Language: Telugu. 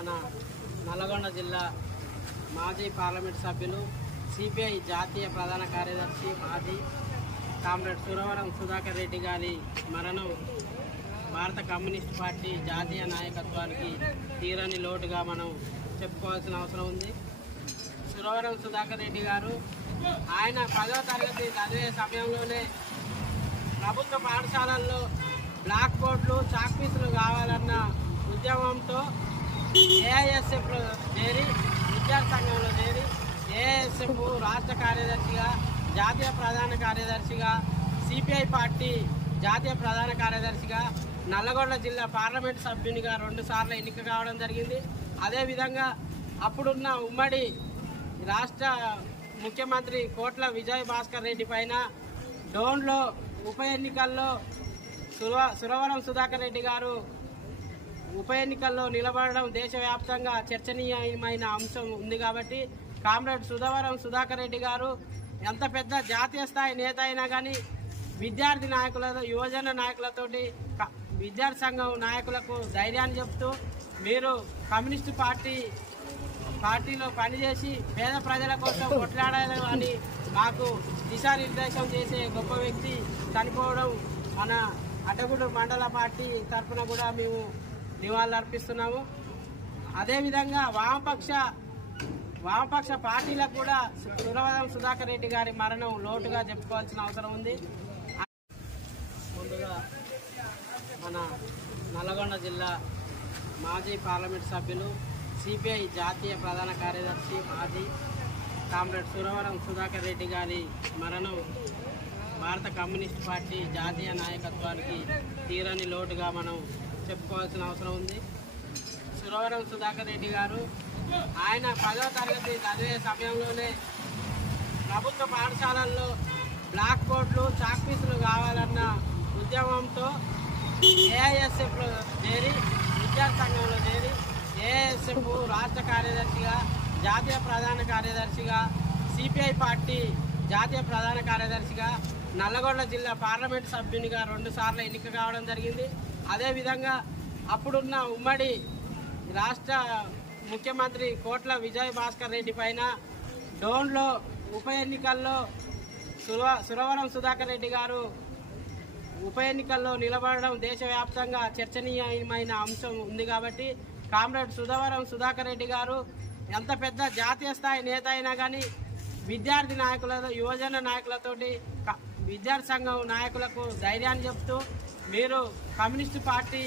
మన నల్లగొండ జిల్లా మాజీ పార్లమెంట్ సభ్యులు సిపిఐ జాతీయ ప్రధాన కార్యదర్శి మాజీ కామ్రేడ్ సురవరం సుధాకర్ రెడ్డి గారి మరణం భారత కమ్యూనిస్ట్ పార్టీ జాతీయ నాయకత్వానికి తీరని లోటుగా మనం చెప్పుకోవాల్సిన అవసరం ఉంది. సురవరం సుధాకర్ రెడ్డి గారు ఆయన 10వ తరగతి చదివే సమయంలోనే ప్రభుత్వ పాఠశాలల్లో బ్లాక్ బోర్డులు చాక్పీసులు కావాలన్న ఉద్యమంతో ఏఐఎస్ఎఫ్లో చేరి విద్యార్థి సంఘంలో చేరి ఏఐఎస్ఎఫ్ రాష్ట్ర కార్యదర్శిగా జాతీయ ప్రధాన కార్యదర్శిగా సిపిఐ పార్టీ జాతీయ ప్రధాన కార్యదర్శిగా నల్లగొండ జిల్లా పార్లమెంట్ సభ్యునిగా 2 సార్లు ఎన్నిక కావడం జరిగింది. అదేవిధంగా అప్పుడున్న ఉమ్మడి రాష్ట్ర ముఖ్యమంత్రి కోట్ల విజయ్ భాస్కర్ రెడ్డి పైన డోన్లో ఉప ఎన్నికల్లో సురవరం సుధాకర్ రెడ్డి గారు ఉప ఎన్నికల్లో నిలబడడం దేశవ్యాప్తంగా చర్చనీయమైన అంశం ఉంది. కాబట్టి కామ్రేడ్ సుధాకర్ రెడ్డి గారు ఎంత పెద్ద జాతీయ స్థాయి నేత అయినా కానీ విద్యార్థి నాయకులతో యువజన నాయకులతోటి విద్యార్థి సంఘం నాయకులకు ధైర్యాన్ని చెప్తూ మీరు కమ్యూనిస్టు పార్టీలో పనిచేసి పేద ప్రజల కోసం కొట్లాడాలి అని మాకు దిశానిర్దేశం చేసే గొప్ప వ్యక్తి చనిపోవడం మన అడ్డగూడు మండల పార్టీ తరఫున కూడా మేము నివాళులర్పిస్తున్నాము. అదేవిధంగా వామపక్ష పార్టీలకు కూడా సురవరం సుధాకర్ రెడ్డి గారి మరణం లోటుగా చెప్పుకోవాల్సిన అవసరం ఉంది. ముందుగా మన నల్లగొండ జిల్లా మాజీ పార్లమెంట్ సభ్యులు సిపిఐ జాతీయ ప్రధాన కార్యదర్శి మాజీ కామ్రేడ్ సురవరం సుధాకర్ రెడ్డి గారి మరణం భారత కమ్యూనిస్ట్ పార్టీ జాతీయ నాయకత్వానికి తీరని లోటుగా మనం చెప్పుకోవాల్సిన అవసరం ఉంది. సురవరం సుధాకర్ రెడ్డి గారు ఆయన 10వ తరగతి చదివే సమయంలోనే ప్రభుత్వ పాఠశాలల్లో బ్లాక్ బోర్డులు చాక్పీసులు కావాలన్న ఉద్యమంతో ఏఐఎస్ఎఫ్లో చేరి విద్యార్థి సంఘంలో చేరి ఏఐఎస్ఎఫ్ రాష్ట్ర కార్యదర్శిగా జాతీయ ప్రధాన కార్యదర్శిగా సిపిఐ పార్టీ జాతీయ ప్రధాన కార్యదర్శిగా నల్లగొండ జిల్లా పార్లమెంట్ సభ్యునిగా 2 సార్లు ఎన్నిక కావడం జరిగింది. అదేవిధంగా అప్పుడున్న ఉమ్మడి రాష్ట్ర ముఖ్యమంత్రి కోట్ల విజయ్ భాస్కర్ రెడ్డి పైన డోన్లో ఉప ఎన్నికల్లో సురవరం సుధాకర్ రెడ్డి గారు ఉప ఎన్నికల్లో నిలబడడం దేశవ్యాప్తంగా చర్చనీయమైన అంశం ఉంది. కాబట్టి కామ్రేడ్ సుధాకర్ రెడ్డి గారు ఎంత పెద్ద జాతీయ స్థాయి నేత అయినా కానీ విద్యార్థి నాయకులతో యువజన నాయకులతోటి విద్యార్థి సంఘం నాయకులకు ధైర్యాన్ని చెప్తూ మీరు కమ్యూనిస్టు పార్టీ